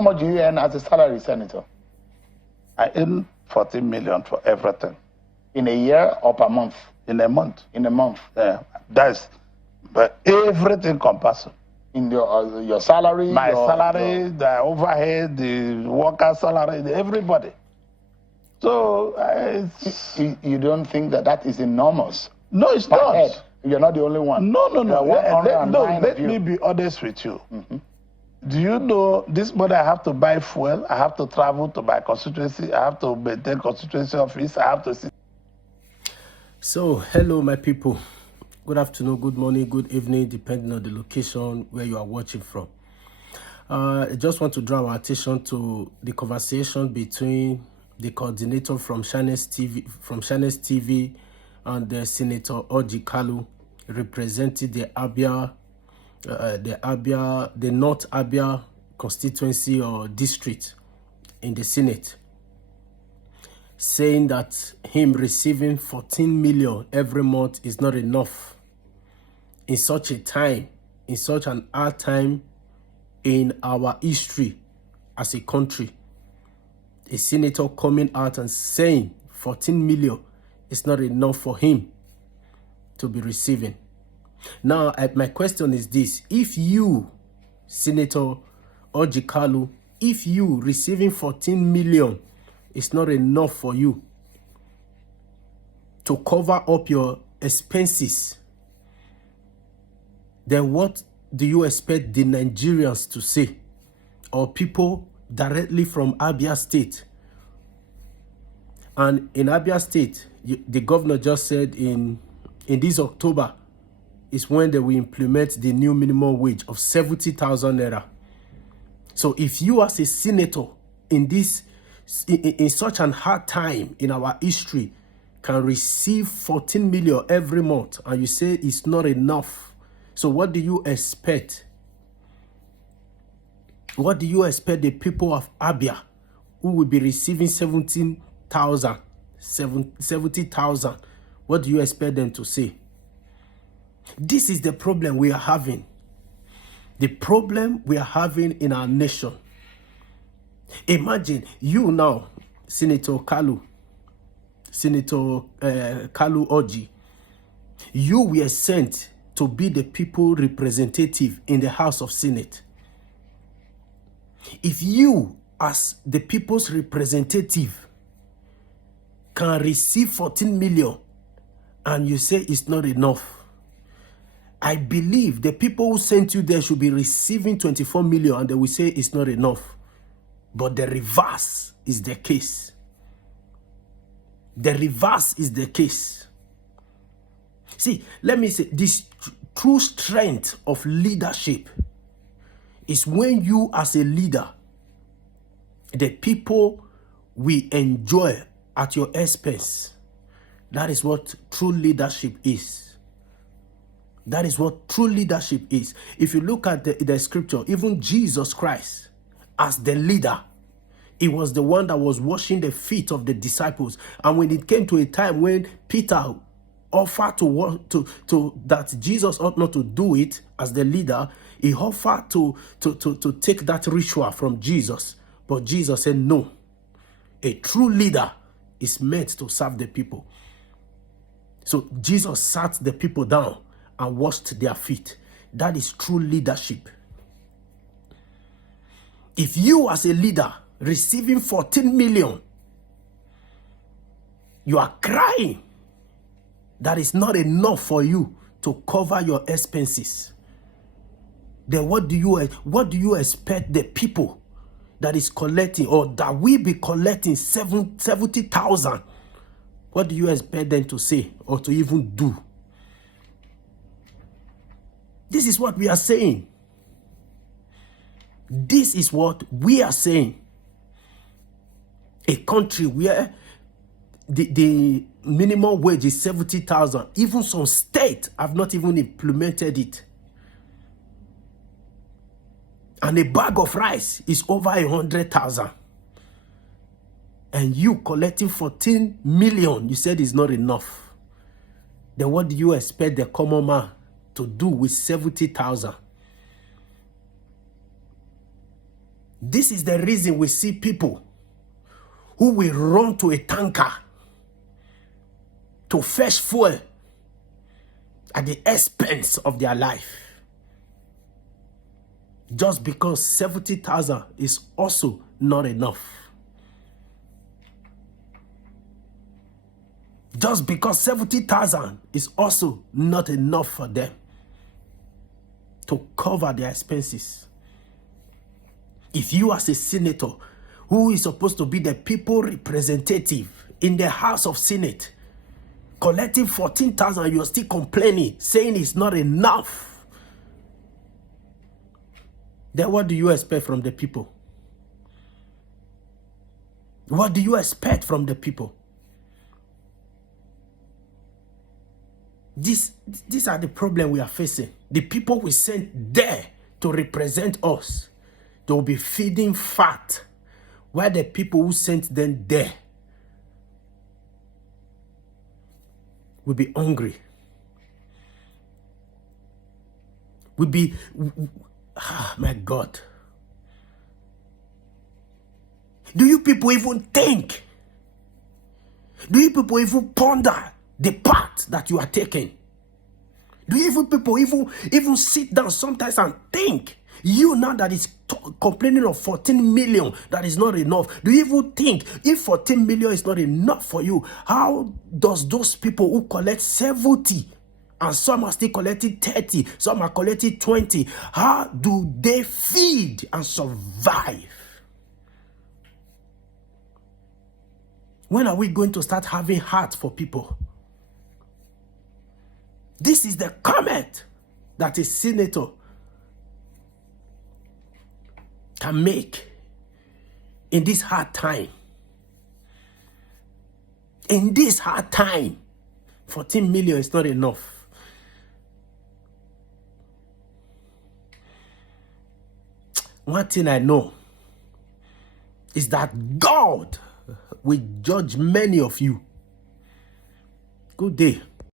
how much do you earn as a salary, Senator? I earn 14 million for everything. In a year or per month? In a month. In a month. Yeah, but everything compulsory. In your salary? My salary, the overhead, the worker salary, everybody. So you don't think that is enormous? No, it's not. Head. You're not the only one. No. Let me be honest with you. Mm-hmm. Do you know this money I have to buy fuel, I have to travel to my constituency, I have to maintain constituency office, I have to see. So, hello my people. Good afternoon, good morning, good evening, depending on the location where you are watching from. I just want to draw our attention to the conversation between the coordinator from Channels TV and the Senator Orji Kalu, representing the North Abia constituency or district in the Senate, saying that him receiving 14 million every month is not enough in such a time, in such an hard time in our history as a country. A senator coming out and saying 14 million is not enough for him to be receiving. Now, my question is this: if you, Senator Orji Kalu, if you receiving 14 million is not enough for you to cover up your expenses, then what do you expect the Nigerians to say, or people directly from Abia State? And in Abia State, the governor just said in this October is when they will implement the new minimum wage of 70,000 naira. So if you as a senator in such an hard time in our history can receive 14 million every month and you say it's not enough, so what do you expect? What do you expect the people of Abia who will be receiving 70,000? What do you expect them to say? This is the problem we are having. The problem we are having in our nation. Imagine you now, Senator Kalu Orji, you were sent to be the people representative in the House of Senate. If you, as the people's representative, can receive 14 million and you say it's not enough, I believe the people who sent you there should be receiving 24 million and they will say it's not enough. But the reverse is the case. The reverse is the case. See, let me say, this true strength of leadership is when you as a leader, the people will enjoy at your expense. That is what true leadership is. That is what true leadership is. If you look at the scripture, even Jesus Christ, as the leader, he was the one that was washing the feet of the disciples. And when it came to a time when Peter offered that Jesus ought not to do it as the leader, he offered to take that ritual from Jesus. But Jesus said, no, a true leader is meant to serve the people. So Jesus sat the people down and washed their feet. That is true leadership. If you as a leader receiving 14 million, you are crying that is not enough for you to cover your expenses, then what do you expect the people that is collecting, or that will be collecting 70,000, what do you expect them to say or to even do? This is what we are saying. This is what we are saying. A country where the minimum wage is 70,000. Even some states have not even implemented it. And a bag of rice is over 100,000. And you collecting 14 million, you said is not enough. Then what do you expect the common man to do with 70,000? This is the reason we see people who will run to a tanker to fetch fuel at the expense of their life. Just because 70,000 is also not enough. Just because 70,000 is also not enough for them to cover their expenses. If you as a senator who is supposed to be the people representative in the House of Senate, collecting 14,000, you're still complaining, saying it's not enough, then what do you expect from the people? What do you expect from the people? These are the problems we are facing. The people we sent there to represent us, they will be feeding fat, while the people who sent them there will be hungry. Will be, my God. Do you people even think? Do you people even ponder the path that you are taking? Do you even people even sit down sometimes and think? You now that is complaining of 14 million, that is not enough. Do you even think if 14 million is not enough for you, how does those people who collect 70 and some are still collecting 30, some are collecting 20, how do they feed and survive? When are we going to start having heart for people? This is the comment that a senator can make in this hard time. In this hard time, 14 million is not enough. One thing I know is that God will judge many of you. Good day.